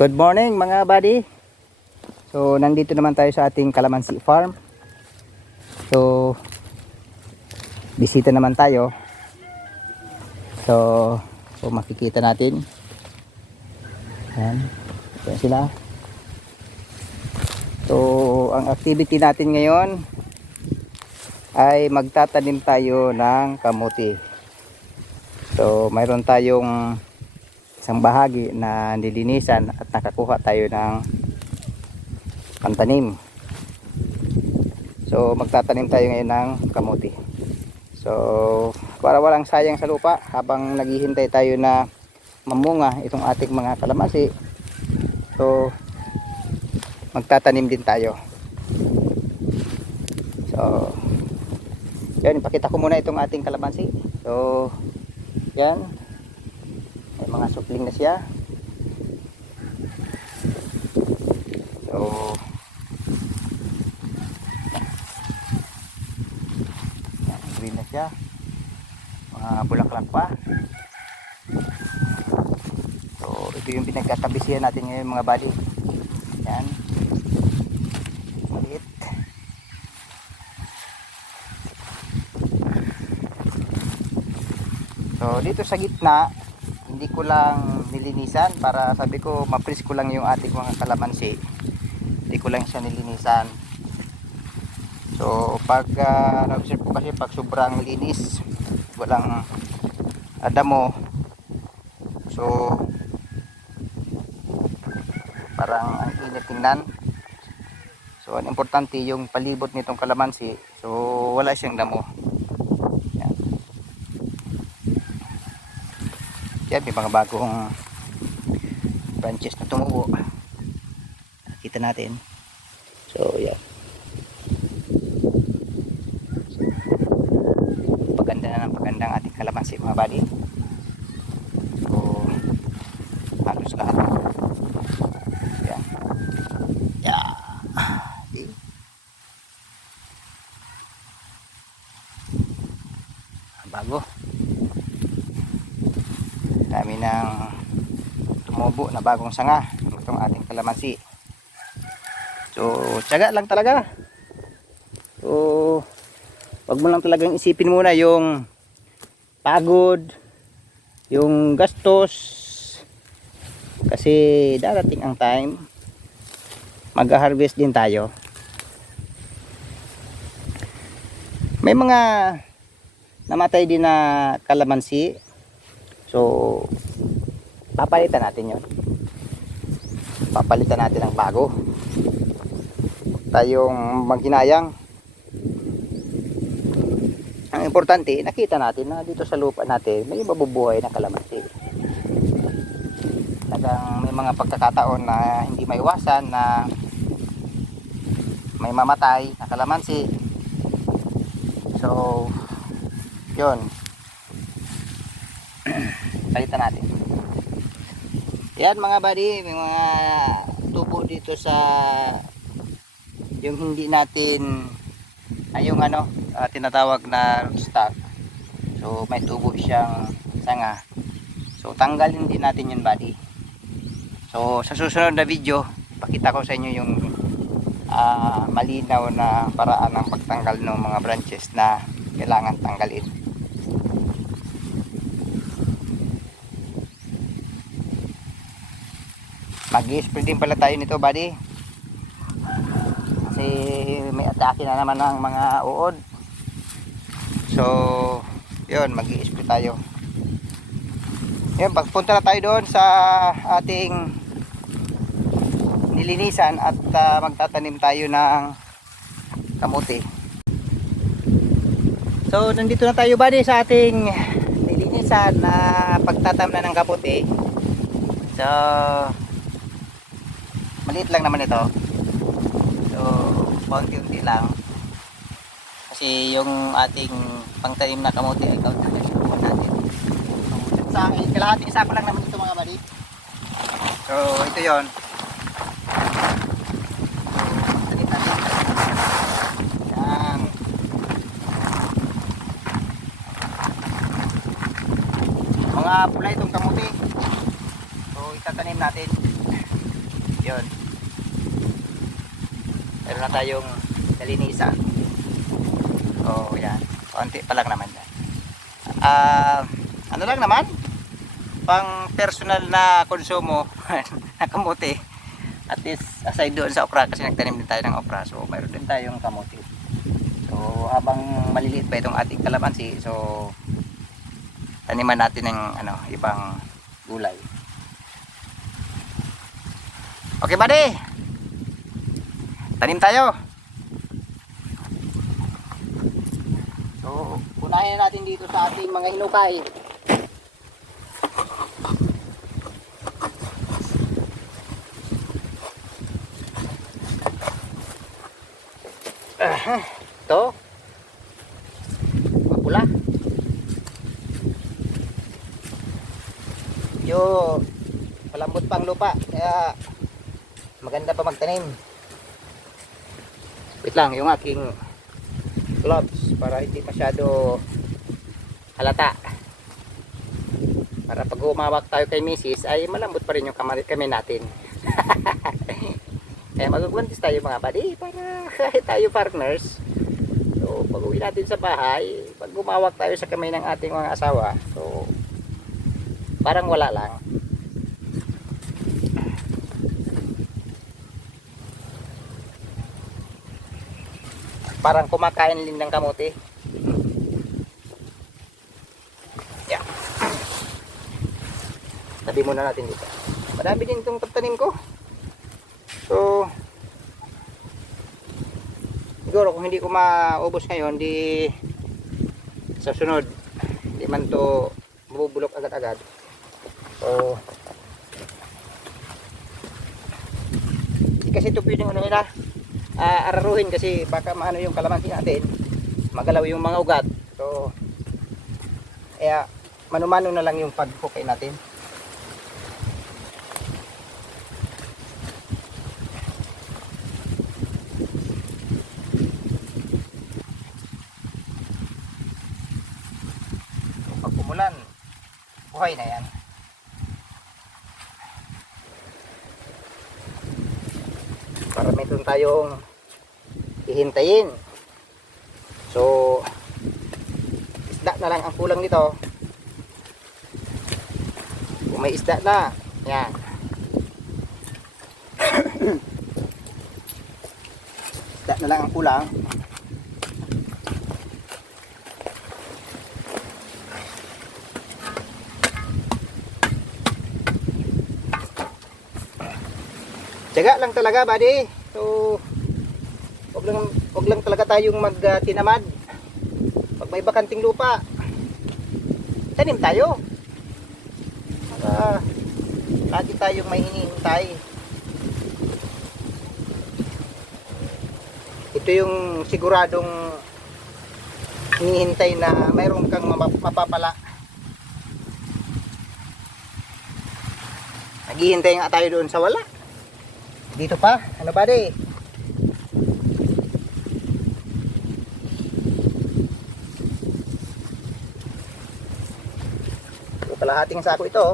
Good morning mga buddy. So nandito naman tayo sa ating Calamansi Farm. So bisita naman tayo. So makikita natin. Yan. Yan sila. So ang activity natin ngayon ay magtatanim tayo ng kamuti. So mayroon tayong isang bahagi na nilinisan at nakakuha tayo ng pantanim. So magtatanim tayo ngayon ng kamuti. So para walang sayang sa lupa habang naghihintay tayo na mamunga itong ating mga kalamansi, so magtatanim din tayo. So yan, ipakita ko muna itong ating kalamansi. So yan, may mga supling na siya. So green na siya, mga bulaklak pa. So ito yung pinagkakabisihan natin ngayon mga buddy. Yan, maliit. So dito sa gitna hindi ko lang nilinisan, para sabi ko ma-freeze ko lang yung ating mga kalamansi. Hindi ko lang siya nilinisan. So pag na-observe ko kasi pag sobrang linis, walang damo, so parang ang init tingnan. So ang importante yung palibot nitong kalamansi, so wala siyang damo. Yan. Yan, may mga bagong branches na tumubo. Kita natin. So yan. Paganda na ng pagandang ating kalamansi mga buddy. So halos lahat. Yan. Yeah. Okay. Bago. Dami ng tumubo na bagong sanga itong ating kalamansi. So tiyaga lang talaga. So wag mo lang talagang isipin muna yung pagod, yung gastos, kasi darating ang time mag-harvest din tayo. May mga namatay din na kalamansi, so papalitan natin yon. Papalitan natin ng bago. Tayong maghinayang. Ang importante, nakita natin na dito sa lupa natin may mabubuhay na kalamansi. Talagang may mga pagkakataon na hindi maiwasan na may mamatay na kalamansi. So yun, palitan natin. Yan mga buddy, may mga tubo dito sa yung hindi natin yung tinatawag na rootstock. So may tubo siyang sanga. So tanggalin din natin yun buddy. So sa susunod na video, pakita ko sa inyo yung malinaw na paraan ng pagtanggal ng mga branches na kailangan tanggalin. Mag-i-spray din pala tayo nito buddy, kasi may atake na naman ng mga uod. So yun, mag-i-spray tayo. Yun, pagpunta na tayo doon sa ating nilinisan at magtatanim tayo ng kamuti. So nandito na tayo buddy sa ating nilinisan na pagtatanim na ng kamuti. So maliit lang naman ito. So konti-unti lang. Kasi yung ating pangtanim na kamuti ay kaunti natin. Sa kalahating sako lang naman ito mga buddy. So ito yon. Yan. Mga pula itong kamuti. So itatanim natin. Yun. Meron na tayong nalinisan. Oh, yan. Konti pa lang naman yan. Ano lang naman? Pang personal na konsumo na kamote. At least aside doon sa okra, kasi nagtanim din tayo ng okra. So mayroon din tayong kamote. So habang maliliit pa itong ating kalamansi, so taniman natin ng ibang gulay. Okay buddy, tanim tayo. So unahin natin dito sa ating mga hinukay. Ito mapula. Yo, malambot pang lupa kaya maganda pa magtanim. Wait lang, yung aking gloves para hindi masyado halata, para pag humawak tayo kay misis ay malambot pa rin yung kamay natin. Kaya magugwantis tayo mga buddy para tayo partners. So pag uwi natin sa bahay, pag humawak tayo sa kamay ng ating mga asawa, so parang wala lang. Parang kumakain din ng kamote. Yeah. Tabi muna natin dito. Madami din itong tanim ko. So siguro kung hindi ko maubos ngayon, di sa sunod di man to mabubulok agad-agad. So kasi ito pwedeng nila araruhin kasi baka maano yung kalamansi natin, magalaw yung mga ugat. So kaya mano-mano na lang yung paghukay natin. So, pag umulan, buhay na yan. Para meron tayong hihintayin. So isda na lang ang kulang nito. Kung may isda na, yan. Isda na lang ang kulang. Tiyaga lang talaga buddy. So wag lang talaga tayong magtinamad. Pag may bakanting lupa, tanim tayo. Para lagi tayong may hinihintay. Ito yung siguradong hinihintay na mayroon kang mapapala. Naghihintay nga tayo doon sa wala. Dito pa, ano buddy? So, kalahating sako ito.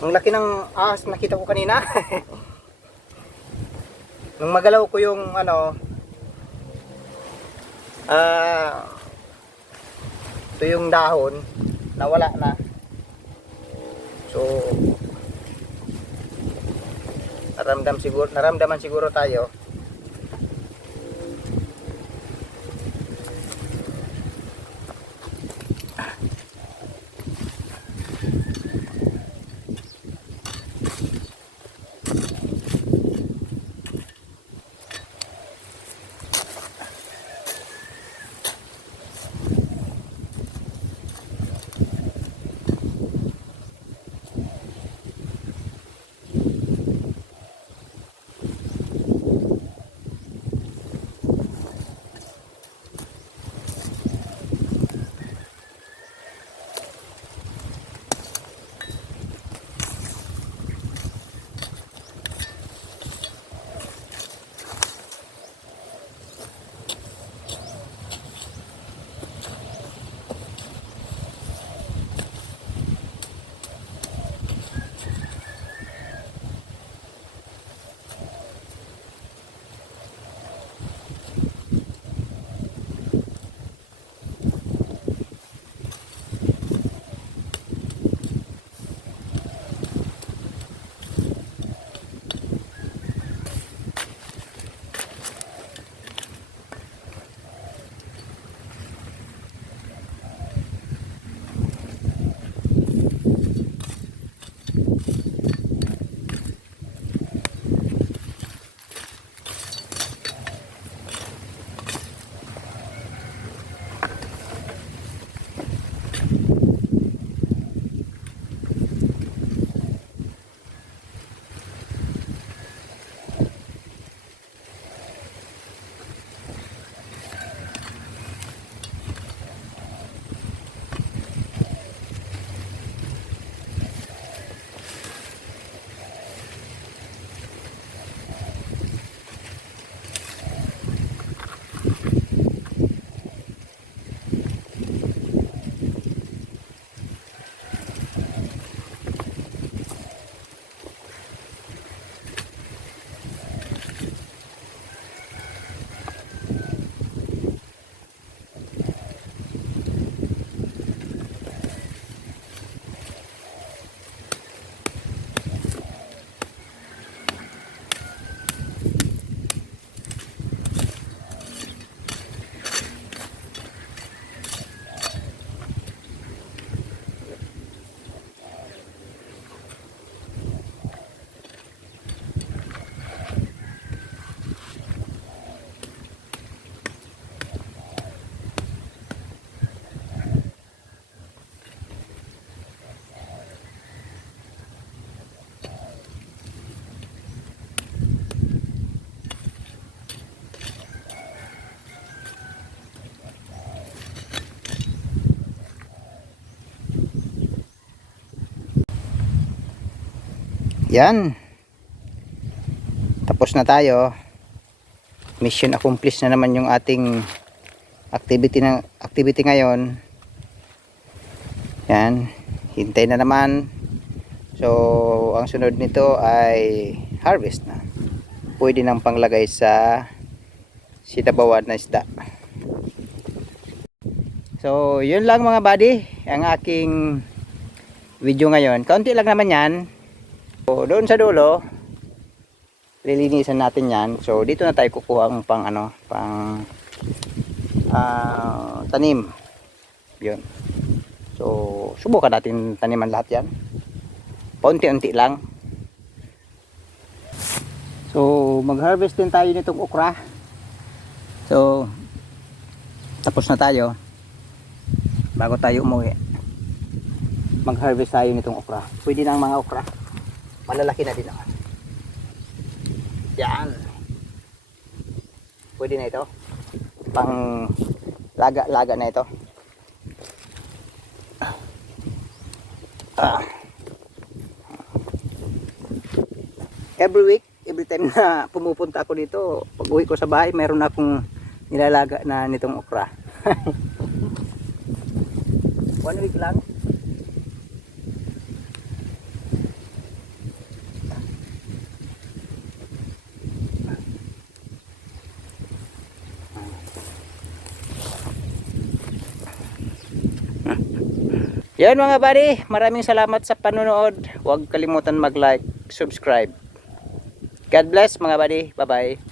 Ang laki ng ahas nakita ko kanina. Nung magalaw ko yung ito yung dahon, nawala na. So naramdaman siguro tayo. Yan. Tapos na tayo. Mission accomplished na naman yung ating activity ngayon. Yan. Hintay na naman. So, ang sunod nito ay harvest na. Pwede nang panglagay sa sinabawan na isda. So, yun lang mga buddy, ang aking video ngayon. Kaunti lang naman yan. So, doon sa dulo, lilinisan natin yan. So, dito na tayo kukuha ang pang tanim. Yun. So, subukan natin taniman lahat yan. Paunti-unti lang. So, mag-harvest din tayo nitong okra. So, tapos na tayo. Bago tayo umuwi, mag-harvest tayo nitong okra. Pwede na ang mga okra. Malalaki na din naman. Yan. Pwede na ito. Pang laga-laga na ito. Every week, every time na pumupunta ako dito, pag uwi ko sa bahay, meron akong nilalaga na nitong okra. 1 week lang. Yan mga buddy, maraming salamat sa panonood. Huwag kalimutan mag-like, subscribe. God bless mga buddy. Bye-bye.